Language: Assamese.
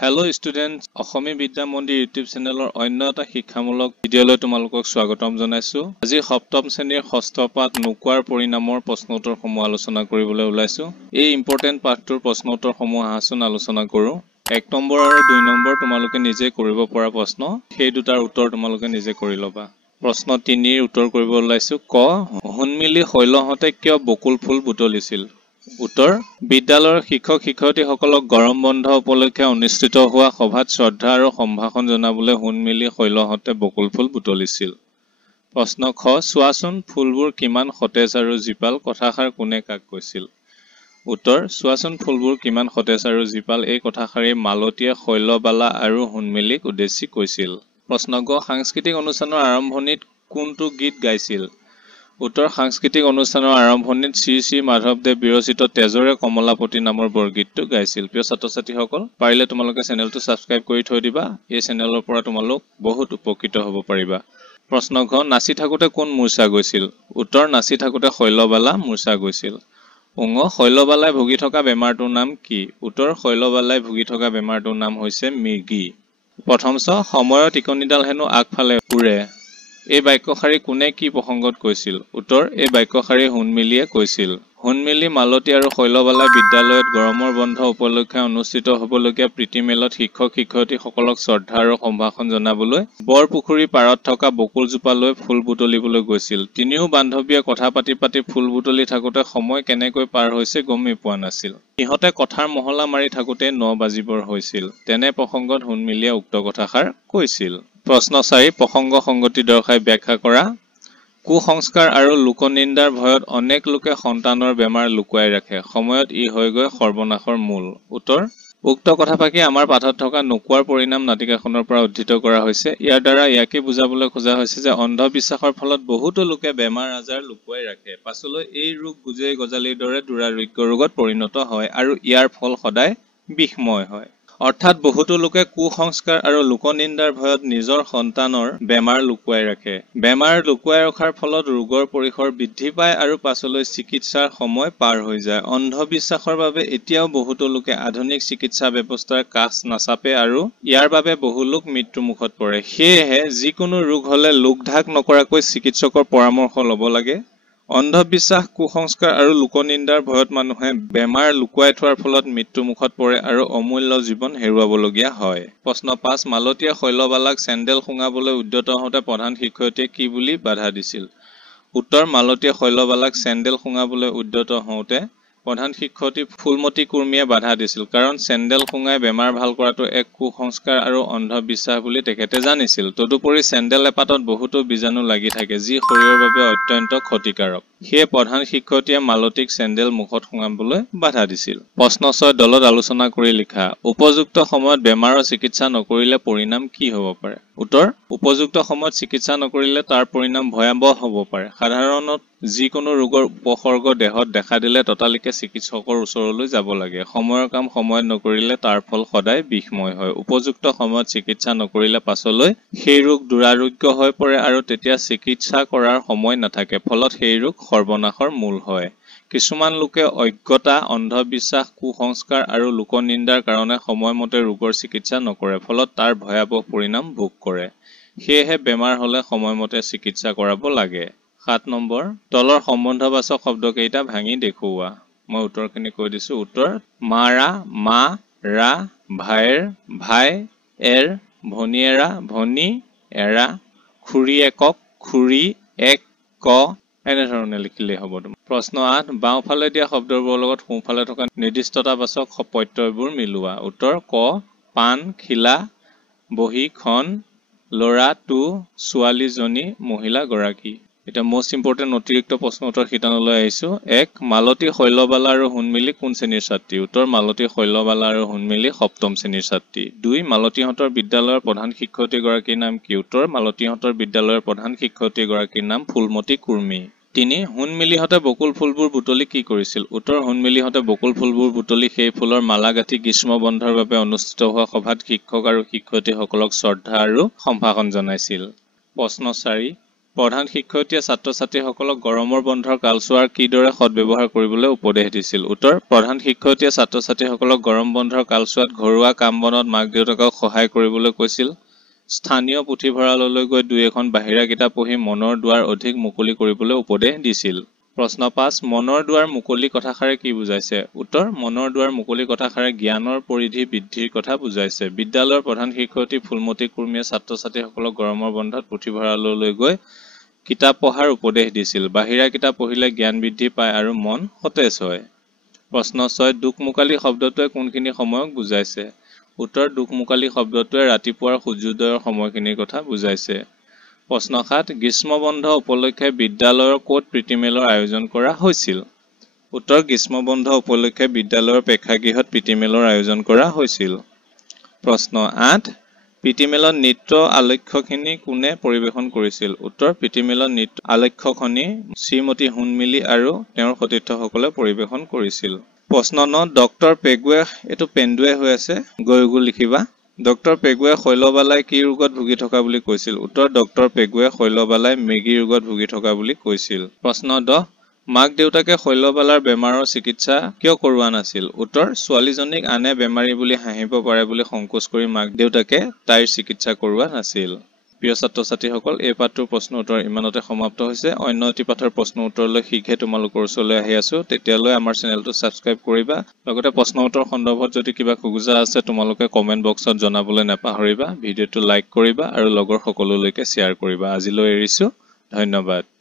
Hello students, অসমী বিদ্যা মন্দিৰ ইউটিউব চেনেলৰ অন্য এটা শিক্ষামূলক ভিডিঅলৈ তোমালোকক স্বাগতম জনাইছো। আজি সপ্তম শ্ৰেণীৰ ষষ্ঠ পাঠ নোকোৱাৰ পৰিণামৰ প্ৰশ্নোত্তৰসমূহ আলোচনা কৰিবলৈ ওলাইছো। এই ইম্পৰ্টেন্ট পাঠটোৰ প্ৰশ্নোত্তৰসমূহ আহাচোন আলোচনা কৰো। 1 নম্বৰ আৰু 2 নম্বৰ তোমালোকে নিজে কৰিব পৰা প্ৰশ্ন, সেই দুটাৰ উত্তৰ তোমালোকে নিজে কৰি লবা। প্ৰশ্ন 3ৰ উত্তৰ কৰিব ওলাইছো। ক হুনমিলি শৈলহতে কিয় বকুল ফুল বুটলিছিল? উত্তৰ বিদ্যালয়ৰ শিক্ষক শিক্ষয়িত্ৰীসকলক গৰম বন্ধ উপলক্ষে অনুষ্ঠিত হোৱা সভাত শ্ৰদ্ধা আৰু সম্ভাষণ জনাবলৈ হুনমিলি শৈলহতে বকুল ফুল বুটলিছিল। প্ৰশ্ন খ চোৱাচোন ফুলবোৰ কিমান সতেজ আৰু জীপাল, কথাষাৰ কোনে কাক কৈছিল? উত্তৰ চোৱাচোন ফুলবোৰ কিমান সতেজ আৰু জীপাল এই কথাষাৰি মালতীয়ে শৈলবালা আৰু হুনমিলিক উদ্দেশ্যি কৈছিল। প্ৰশ্ন গ সাংস্কৃতিক অনুষ্ঠানৰ আৰম্ভণিত কোনটো গীত গাইছিল? উত্তৰ সাংস্কৃতিক অনুষ্ঠানৰ আৰম্ভণিত শ্ৰী শ্ৰী মাধৱদেৱ বিৰচিত তেজৰে কমলাপতি নামৰ বৰগীতটো গাইছিল। প্ৰিয় ছাত্ৰ ছাত্ৰীসকল, পাৰিলে তোমালোকে চেনেলটো ছাবস্ক্ৰাইব কৰি থৈ দিবা। এই চেনেলৰ পৰা তোমালোক বহুত উপকৃত হ'ব পাৰিবা। প্ৰশ্ন ঘ নাচি থাকোতে কোন মূৰ্ছা গৈছিল? উত্তৰ নাচি থাকোতে শৈলবালা মূৰ্ছা গৈছিল। উঙ শৈলবালাই ভুগি থকা বেমাৰটোৰ নাম কি? উত্তৰ শৈলবালাই ভুগি থকা বেমাৰটোৰ নাম হৈছে মৃগী। প্ৰথম চ সময়ৰ টিকনিডাল হেনো আগফালে উৰে, এই বাক্যশাৰী কোনে কি প্ৰসংগত কৈছিল? উত্তৰ এই বাক্যশাৰী হুনমিলিয়ে কৈছিল। হুনমিলি মালতী আৰু শৈলবালাই বিদ্যালয়ত গৰমৰ বন্ধ উপলক্ষে অনুষ্ঠিত হ'বলগীয়া প্ৰীতিমেলত শিক্ষক শিক্ষয়িত্ৰীসকলক শ্ৰদ্ধা আৰু সম্ভাষণ জনাবলৈ বৰপুখুৰীৰ পাৰত থকা বকুলজোপালৈ ফুল বুটলিবলৈ গৈছিল। তিনিও বান্ধৱীয়ে কথা পাতি পাতি ফুল বুটলি থাকোতে সময় কেনেকৈ পাৰ হৈছে গমেই পোৱা নাছিল। সিহঁতে কথাৰ মহলা মাৰি থাকোতে 9 বাজিবৰ হৈছিল। তেনে প্ৰসংগত হুনমিলিয়ে উক্ত কথাষাৰ কৈছিল। প্ৰশ্ন 4 প্ৰসংগ সংগতি দৰ্শাই ব্যাখ্যা কৰা। কুসংস্কাৰ আৰু লোকনিন্দাৰ ভয়ত অনেক লোকে সন্তানৰ বেমাৰ লুকুৱাই ৰাখে, সময়ত ই হয়গৈ সৰ্বনাশৰ মূল। উত্তৰ উক্ত কথাফাকি আমাৰ পাঠত থকা নোকোৱাৰ পৰিণাম নাটিকাখনৰ পৰা উদ্ধৃত কৰা হৈছে। ইয়াৰ দ্বাৰা ইয়াকে বুজাবলৈ খোজা হৈছে যে অন্ধবিশ্বাসৰ ফলত বহুতো লোকে বেমাৰ আজাৰ লুকুৱাই ৰাখে, পাছলৈ এই ৰোগ গুজৰি গজালিৰ দৰে দুৰাৰোগ্য ৰোগত পৰিণত হয় আৰু ইয়াৰ ফল সদায় বিষময় হয়। অৰ্থাৎ বহুতো লোকে কুসংস্কাৰ আৰু লোকনিন্দাৰ ভয়ত নিজৰ সন্তানৰ বেমাৰ লুকুৱাই ৰাখে। বেমাৰ লুকুৱাই ৰখাৰ ফলত ৰোগৰ পৰিসৰ বৃদ্ধি পায় আৰু পাছলৈ চিকিৎসাৰ সময় পাৰ হৈ যায়। অন্ধবিশ্বাসৰ বাবে এতিয়াও বহুতো লোকে আধুনিক চিকিৎসা ব্যৱস্থাৰ কাষ নাচাপে আৰু ইয়াৰ বাবে বহু লোক মৃত্যুমুখত পৰে। সেয়েহে যিকোনো ৰোগ হলে লোকঢাক নকৰাকৈ চিকিৎসকৰ পৰামৰ্শ ল'ব লাগে। অন্ধবিশ্বাস, কুসংস্কাৰ আৰু লোকনিন্দাৰ ভয়ত মানুহে বেমাৰ লুকুৱাই থোৱাৰ ফলত মৃত্যুমুখত পৰে আৰু অমূল্য জীৱন হেৰুৱাবলগীয়া হয়। প্ৰশ্ন 5 মালতীয়ে শৈলবালাক চেণ্ডেল শুঙাবলৈ উদ্যত হওঁতে প্ৰধান শিক্ষয়িত্ৰীয়ে কি বুলি বাধা দিছিল? উত্তৰ মালতীয়ে শৈলবালাক চেণ্ডেল শুঙাবলৈ উদ্যত হওঁতে প্ৰধান শিক্ষয়িত্ৰী ফুলমতী কুৰ্মীয়ে বাধা দিছিল, কাৰণ চেণ্ডেল শুঙাই বেমাৰ ভাল কৰাটো এক কুসংস্কাৰ আৰু অন্ধবিশ্বাস বুলি তেখেতে জানিছিল। তদুপৰি চেণ্ডেল এপাতত বহুতো বীজাণু লাগি থাকে, যি শৰীৰৰ বাবে অত্যন্ত ক্ষতিকাৰক। সেয়ে প্ৰধান শিক্ষয়িত্ৰীয়ে মালতীক চেণ্ডেল মুখত শুঙাবলৈ বাধা দিছিল। প্ৰশ্ন 6 দলত আলোচনা কৰি লিখা। উপযুক্ত সময়ত বেমাৰৰ চিকিৎসা নকৰিলে পৰিণাম কি হ'ব পাৰে? উত্তৰ উপযুক্ত সময়ত চিকিৎসা নকৰিলে তাৰ পৰিণাম ভয়াৱহ হ'ব পাৰে। সাধাৰণত যিকোনো ৰোগৰ উপসৰ্গ দেহত দেখা দিলে ততালিকে চিকিৎসকৰ ওচৰলৈ যাব লাগে। সময়ৰ কাম সময়ত নকৰিলে তাৰ ফল সদায় বিষময় হয়। উপযুক্ত সময়ত চিকিৎসা নকৰিলে পাছলৈ সেই ৰোগ দুৰাৰোগ্য হৈ পৰে আৰু তেতিয়া চিকিৎসা কৰাৰ সময় নাথাকে, ফলত সেই ৰোগ সৰ্বনাশৰ মূল হয়। কিছুমান লোকে অজ্ঞতা, অন্ধবিশ্বাস, কুসংস্কাৰ আৰু লোকনিন্দাৰ কাৰণে সময়মতে ৰোগৰ চিকিৎসা নকৰে, ফলত তাৰ ভয়াৱহ পৰিণাম ভোগ কৰে। সেয়েহে বেমাৰ হলে সময়মতে চিকিৎসা কৰাব লাগে। 7 নম্বৰ তলৰ সম্বন্ধবাচক শব্দকেইটা ভাঙি দেখুওৱা। মই উত্তৰখিনি কৈ দিছো। উত্তৰ মাৰা, মা, ৰা, ভাইৰ, ভাই, এৰ, ভনীয়েৰা, ভনী, এৰা, খুৰী একক, খুৰী, এক, ক, এনেধৰণে লিখিলেই হ'ব। প্ৰশ্ন 8 বাওঁফালে দিয়া শব্দবোৰৰ লগত সোঁফালে থকা নিৰ্দিষ্টতাবাচক প্ৰত্যয়বোৰ মিলোৱা। উত্তৰ ক পাণ, খিলা, বহী, খন, ল'ৰা, টু, ছোৱালীজনী, মহিলা গৰাকী। এতিয়া মোষ্ট ইম্পৰ্টেণ্ট অতিৰিক্ত প্ৰশ্ন উত্তৰ শিতানলৈ আহিছো। 1 মালতী শৈলবালা আৰু হুনমিলি কোন শ্ৰেণীৰ ছাত্ৰী? উত্তৰ মালতী শৈলবালা আৰু হুনমিলি সপ্তম শ্ৰেণীৰ ছাত্ৰী। 2 মালতীহঁতৰ বিদ্যালয়ৰ প্ৰধান শিক্ষয়িত্ৰীগৰাকীৰ নাম কি? উত্তৰ মালতীহঁতৰ বিদ্যালয়ৰ প্ৰধান শিক্ষয়িত্ৰীগৰাকীৰ নাম ফুলমতী কুৰ্মী। 3 হুনমিলিহঁতে বকুল ফুলবোৰ বুটলি কি কৰিছিল? উত্তৰ হুনমিলিহঁতে বকুল ফুলবোৰ বুটলি সেই ফুলৰ মালা গাঁঠি গ্ৰীষ্ম বন্ধৰ বাবে অনুষ্ঠিত হোৱা সভাত শিক্ষক আৰু শিক্ষয়িত্ৰীসকলক শ্ৰদ্ধা আৰু সম্ভাষণ জনাইছিল। প্ৰশ্ন 4 প্ৰধান শিক্ষয়িত্ৰীয়ে ছাত্ৰ-ছাত্ৰীসকলক গৰমৰ বন্ধৰ কালছোৱাৰ কিদৰে সদ্ব্যৱহাৰ কৰিবলৈ উপদেশ দিছিল? উত্তৰ: প্ৰধান শিক্ষয়িত্ৰীয়ে ছাত্ৰ-ছাত্ৰীসকলক গৰম বন্ধৰ কালছোৱাত ঘৰুৱা কাম-বনত মাক-দেউতাকক সহায় কৰিবলৈ কৈছিল। স্থানীয় পুথিভঁৰাললৈ গৈ দুই এখন বাহিৰা কিতাপ পঢ়ি মনৰ দুৱাৰ অধিক মুকলি কৰিবলৈ উপদেশ দিছিল। প্ৰশ্ন ৫. মনৰ দুৱাৰ মুকলি কথাষাৰে কি বুজাইছে? উত্তৰ: মনৰ দুৱাৰ মুকলি কথাষাৰে জ্ঞানৰ পৰিধি বৃদ্ধিৰ কথা বুজাইছে। বিদ্যালয়ৰ প্ৰধান শিক্ষয়িত্ৰী ফুলমতী কুৰ্মীয়ে ছাত্ৰ-ছাত্ৰীসকলক গৰমৰ বন্ধত পুথিভঁৰাললৈ গৈ কিতাপ পঢ়াৰ উপদেশ দিছিল। বাহিৰা কিতাপ পঢ়িলে জ্ঞান বৃদ্ধি পায় আৰু মন সতেজ হয়। প্ৰশ্ন ৬. দোকমোকালি শব্দটোৱে কোনখিনি সময়ক বুজাইছে? উত্তৰ: দোকমোকালি শব্দটোৱে ৰাতিপুৱাৰ সূৰ্যোদয়ৰ সময়খিনিৰ কথা বুজাইছে। প্ৰশ্ন ৭. গ্ৰীষ্ম বন্ধ উপলক্ষে বিদ্যালয়ৰ ক'ত প্ৰীতিমেলৰ আয়োজন কৰা হৈছিল? উত্তৰ: গ্ৰীষ্ম বন্ধ উপলক্ষে বিদ্যালয়ৰ প্ৰেক্ষাগৃহত প্ৰীতিমেলৰ আয়োজন কৰা হৈছিল। প্ৰশ্ন ৮. প্ৰীতিমেলত নৃত্য আলেখ্যখিনি কোনে পৰিৱেশন কৰিছিল? উত্তৰ: প্ৰীতিমেলত নৃত্য আলেখ্যখিনি শ্ৰীমতী সোণমিলি আৰু তেওঁৰ সতীৰ্থসকলে পৰিৱেশন কৰিছিল। প্ৰশ্ন ৯. ডক্টৰ পেগুৱে এইটো পেন্দুৱে হৈ আছে, গৈ লিখিবা। ডক্টৰ পেগুৱে শৈলবালাই কি ৰোগত ভুগি থকা বুলি কৈছিল? উত্তৰ: ডক্টৰ পেগুৱে শৈলবালাই মেগী ৰোগত ভুগি থকা বুলি কৈছিল। প্ৰশ্ন ১০. মাক দেউতাকে শৈলবালাৰ বেমাৰৰ চিকিৎসা কিয় কৰোৱা নাছিল? উত্তৰ: ছোৱালীজনীক আনে বেমাৰী বুলি হাঁহিব পাৰে বুলি সংকোচ কৰি মাক দেউতাকে তাইৰ চিকিৎসা কৰোৱা নাছিল। প্ৰিয় ছাত্ৰ-ছাত্ৰীসকল, এই পাঠটোৰ প্ৰশ্ন উত্তৰ ইমানতে সমাপ্ত হৈছে। অন্য এটি পাঠৰ প্ৰশ্ন উত্তৰলৈ শীঘ্ৰে তোমালোকৰ ওচৰলৈ আহি আছো। তেতিয়ালৈ আমাৰ চেনেলটো ছাবস্ক্ৰাইব কৰিবা। লগতে প্ৰশ্ন উত্তৰ সন্দৰ্ভত যদি কিবা খোকোজা আছে তোমালোকে কমেণ্ট বক্সত জনাবলৈ নাপাহৰিবা। ভিডিঅ'টো লাইক কৰিবা আৰু লগৰ সকলোলৈকে শ্বেয়াৰ কৰিবা। আজিলৈ এৰিছো। ধন্যবাদ।